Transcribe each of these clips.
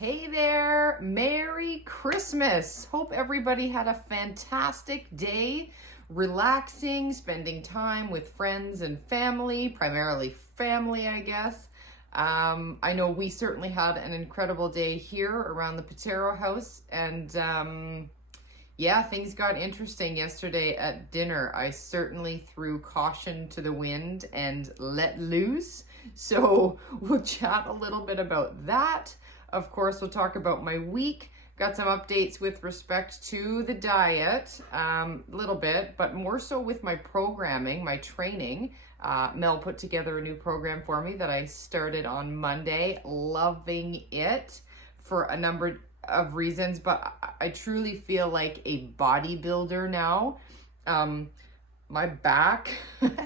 Hey there, Merry Christmas. Hope everybody had a fantastic day, relaxing, spending time with friends and family, primarily family, I guess. I know we certainly had an incredible day here around the Patero house, and yeah, things got interesting yesterday at dinner. I certainly threw caution to the wind and let loose. So we'll chat a little bit about that. Of course, we'll talk about my week. Got some updates with respect to the diet, a little bit, but more so with my programming, my training. Mel put together a new program for me that I started on Monday. Loving it for a number of reasons, but I truly feel like a bodybuilder now. My back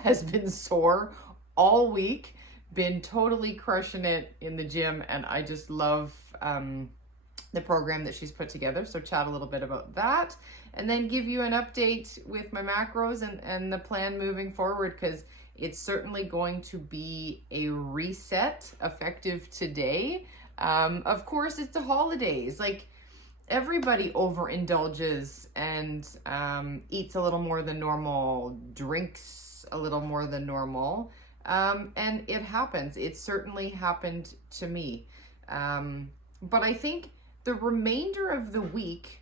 has been sore all week. Been totally crushing it in the gym, and I just love the program that she's put together. So chat a little bit about that, and then give you an update with my macros and the plan moving forward, because it's certainly going to be a reset effective today. Of course, it's the holidays. Like, everybody overindulges and eats a little more than normal, drinks a little more than normal. And it happens. It certainly happened to me. But I think the remainder of the week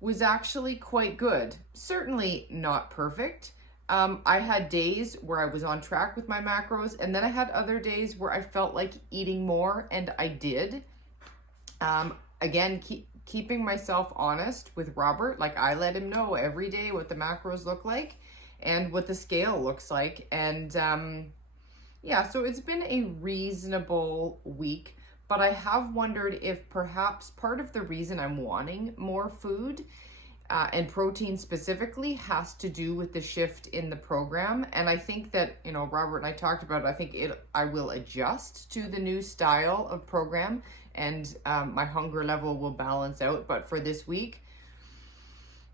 was actually quite good. Certainly not perfect. I had days where I was on track with my macros, and then I had other days where I felt like eating more, and I did. Again, keeping myself honest with Robert. Like, I let him know every day what the macros look like and what the scale looks like. And yeah, so it's been a reasonable week, but I have wondered if perhaps part of the reason I'm wanting more food and protein specifically has to do with the shift in the program. And I think that, you know, Robert and I talked about it. I think I will adjust to the new style of program, and my hunger level will balance out. But for this week,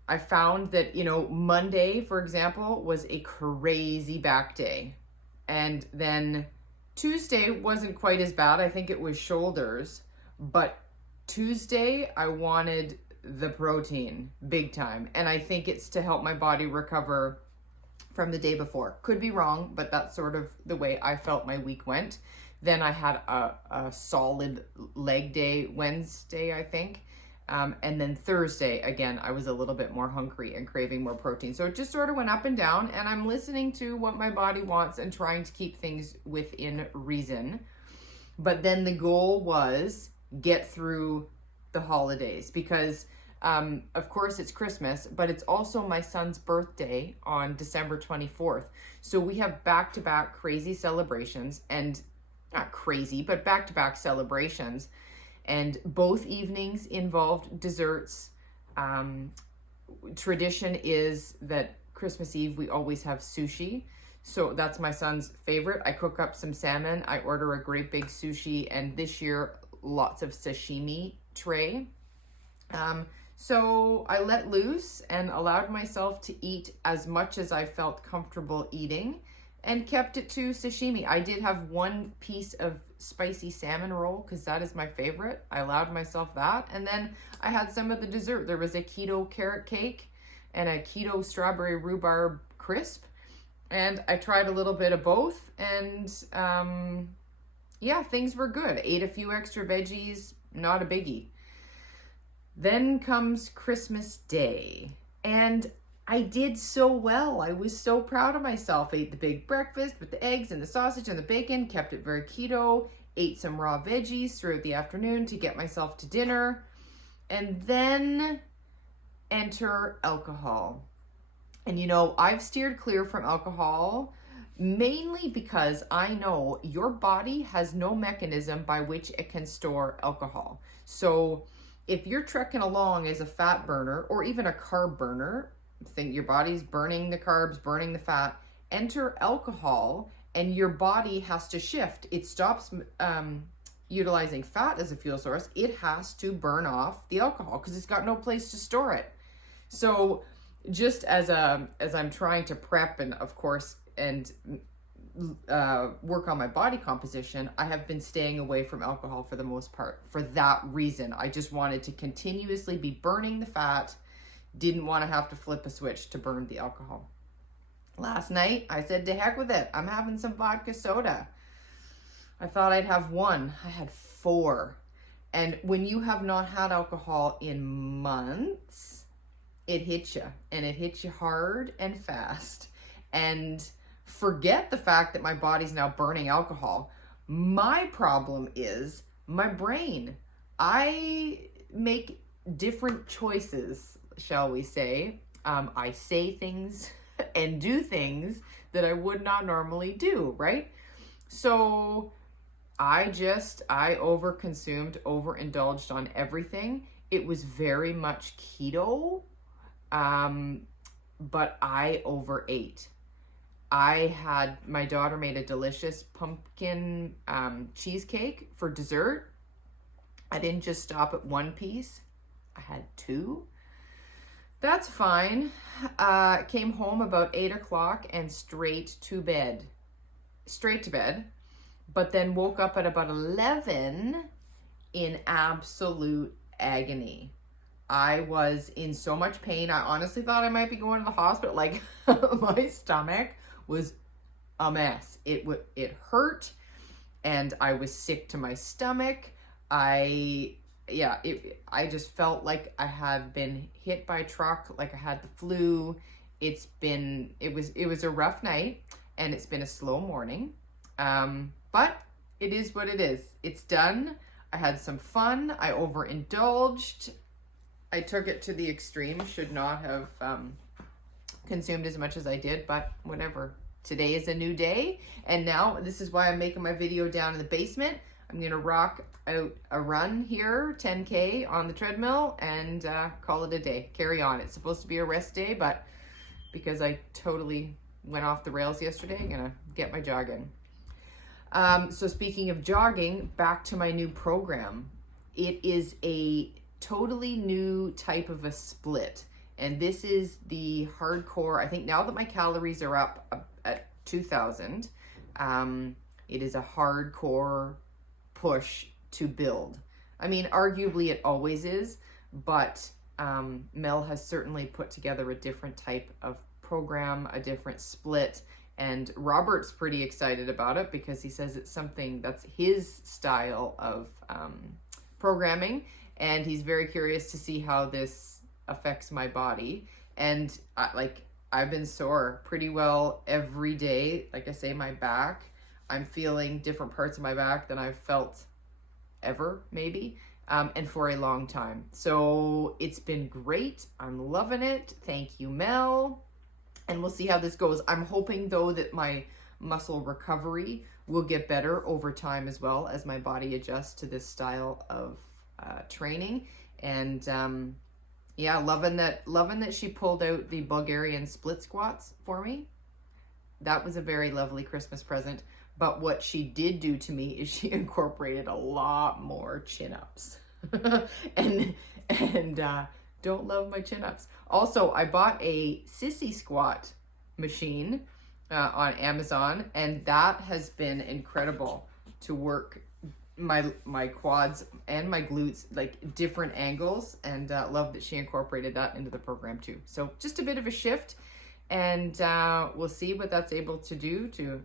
I found that, you know, Monday, for example, was a crazy back day. And then Tuesday wasn't quite as bad. I think it was shoulders. But Tuesday, I wanted the protein big time. And I think it's to help my body recover from the day before. Could be wrong, but that's sort of the way I felt my week went. Then I had a solid leg day Wednesday, I think. And then Thursday, again, I was a little bit more hungry and craving more protein. So it just sort of went up and down, and I'm listening to what my body wants and trying to keep things within reason. But then the goal was get through the holidays, because of course it's Christmas, but it's also my son's birthday on December 24th. So we have back-to-back crazy celebrations, and not crazy, but back-to-back celebrations. And both evenings involved desserts. Tradition is that Christmas Eve, we always have sushi. So that's my son's favorite. I cook up some salmon. I order a great big sushi. And this year, lots of sashimi tray. So I let loose and allowed myself to eat as much as I felt comfortable eating, and kept it to sashimi. I did have one piece of spicy salmon roll, because that is my favorite. I allowed myself that. And then I had some of the dessert. There was a keto carrot cake and a keto strawberry rhubarb crisp. And I tried a little bit of both. And yeah, things were good. Ate a few extra veggies, not a biggie. Then comes Christmas Day. And I did so well. I was so proud of myself. Ate the big breakfast with the eggs and the sausage and the bacon, kept it very keto, ate some raw veggies throughout the afternoon to get myself to dinner, and then enter alcohol. And you know, I've steered clear from alcohol mainly because I know your body has no mechanism by which it can store alcohol. So if you're trekking along as a fat burner or even a carb burner, think your body's burning the carbs, burning the fat, enter alcohol, and your body has to shift. It stops utilizing fat as a fuel source. It has to burn off the alcohol because it's got no place to store it. So just as I'm trying to prep, and of course, and work on my body composition, I have been staying away from alcohol for the most part for that reason. I just wanted to continuously be burning the fat, didn't want to have to flip a switch to burn the alcohol. Last night, I said, to heck with it. I'm having some vodka soda. I thought I'd have one. I had 4. And when you have not had alcohol in months, it hits you. And it hits you hard and fast. And forget the fact that my body's now burning alcohol. My problem is my brain. I make different choices, shall we say. I say things and do things that I would not normally do, right? So I overconsumed, overindulged on everything. It was very much keto, but I overate. My daughter made a delicious pumpkin cheesecake for dessert. I didn't just stop at 1 piece. I had 2. That's fine. Came home about 8 o'clock and straight to bed. But then woke up at about 11 in absolute agony. I was in so much pain. I honestly thought I might be going to the hospital. Like, my stomach was a mess. It hurt, and I was sick to my stomach. I just felt like I had been hit by a truck, like I had the flu. It was a rough night, and it's been a slow morning. But it is what it is. It's done. I had some fun. I overindulged. I took it to the extreme. Should not have consumed as much as I did, but whatever. Today is a new day, and now this is why I'm making my video down in the basement. I'm gonna rock out a run here, 10K on the treadmill, and call it a day. Carry on. It's supposed to be a rest day, but because I totally went off the rails yesterday, I'm gonna get my jog in. So speaking of jogging, back to my new program. It is a totally new type of a split. And this is the hardcore. I think now that my calories are up at 2,000, it is a hardcore push to build. I mean, arguably it always is, but Mel has certainly put together a different type of program, a different split. And Robert's pretty excited about it because he says it's something that's his style of programming. And he's very curious to see how this affects my body. And I've been sore pretty well every day. Like I say, my back, I'm feeling different parts of my back than I've felt ever, maybe, and for a long time. So it's been great. I'm loving it. Thank you, Mel. And we'll see how this goes. I'm hoping, though, that my muscle recovery will get better over time as well as my body adjusts to this style of training. And loving that she pulled out the Bulgarian split squats for me. That was a very lovely Christmas present. But what she did do to me is she incorporated a lot more chin-ups. and don't love my chin-ups. Also, I bought a sissy squat machine on Amazon, and that has been incredible to work my quads and my glutes, like different angles, and love that she incorporated that into the program too. So just a bit of a shift, and we'll see what that's able to do to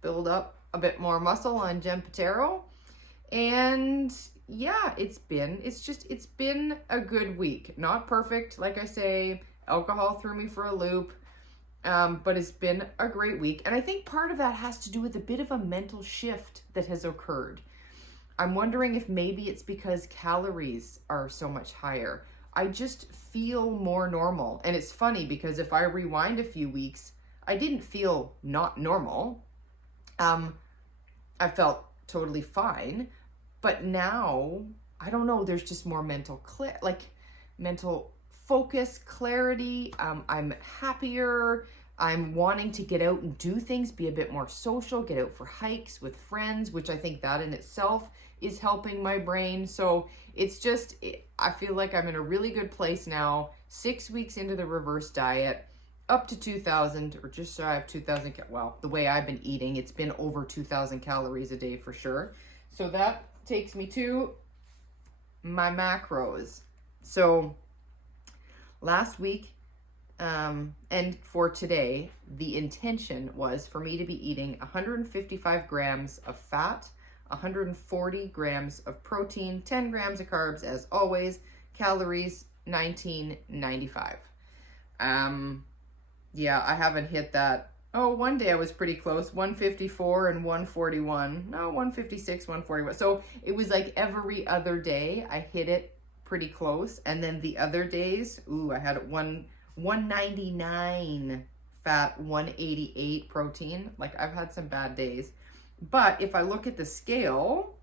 build up a bit more muscle on Jen Patero. And yeah, it's been a good week. Not perfect, like I say, alcohol threw me for a loop, but it's been a great week. And I think part of that has to do with a bit of a mental shift that has occurred. I'm wondering if maybe it's because calories are so much higher. I just feel more normal. And it's funny because if I rewind a few weeks, I didn't feel not normal. I felt totally fine, but now, I don't know, there's just more mental focus, clarity. I'm happier. I'm wanting to get out and do things, be a bit more social, get out for hikes with friends, which I think that in itself is helping my brain. So it's just, I feel like I'm in a really good place now, 6 weeks into the reverse diet. up to 2,000 or just shy of 2,000. Well, the way I've been eating, it's been over 2,000 calories a day for sure. So that takes me to my macros. So last week and for today, the intention was for me to be eating 155 grams of fat, 140 grams of protein, 10 grams of carbs as always, calories 1995. Yeah, I haven't hit that. Oh, one day I was pretty close, 154 and 141. No, 156, 141. So it was like every other day I hit it pretty close. And then the other days, I had 199 fat, 188 protein. Like I've had some bad days. But if I look at the scale,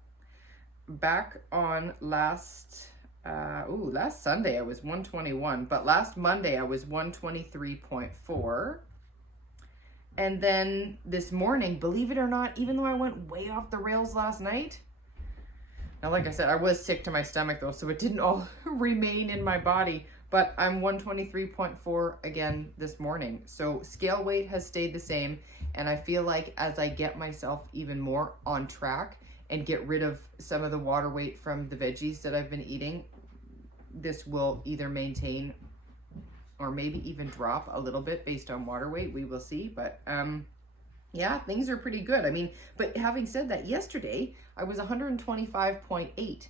back on last Sunday I was 121, but last Monday I was 123.4. And then this morning, believe it or not, even though I went way off the rails last night, now like I said, I was sick to my stomach though, so it didn't all remain in my body, but I'm 123.4 again this morning. So scale weight has stayed the same, and I feel like as I get myself even more on track and get rid of some of the water weight from the veggies that I've been eating, this will either maintain or maybe even drop a little bit based on water weight. We will see. But yeah, things are pretty good. I mean, but having said that, yesterday I was 125.8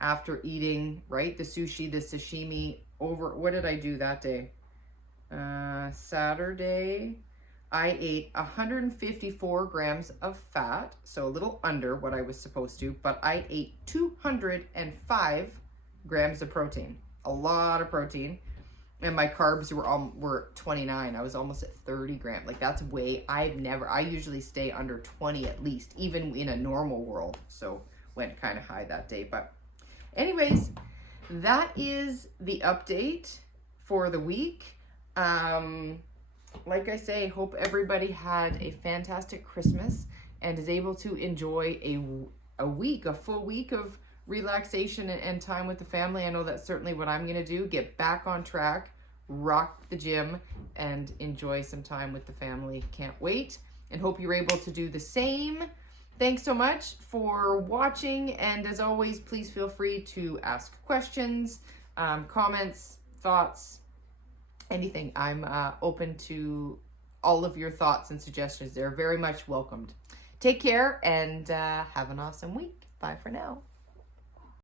after eating, right, the sushi, the sashimi over, what did I do that day? Saturday, I ate 154 grams of fat, so a little under what I was supposed to, but I ate 205 grams of protein, a lot of protein. And my carbs were 29. I was almost at 30 grams. Like that's way, I usually stay under 20 at least, even in a normal world. So went kind of high that day. But anyways, that is the update for the week. Like I say, hope everybody had a fantastic Christmas and is able to enjoy a full week of relaxation and time with the family. I know that's certainly what I'm going to do. Get back on track, rock the gym, and enjoy some time with the family. Can't wait, and hope you're able to do the same. Thanks so much for watching, and as always, please feel free to ask questions, comments, thoughts, anything. I'm open to all of your thoughts and suggestions. They're very much welcomed. Take care and have an awesome week. Bye for now.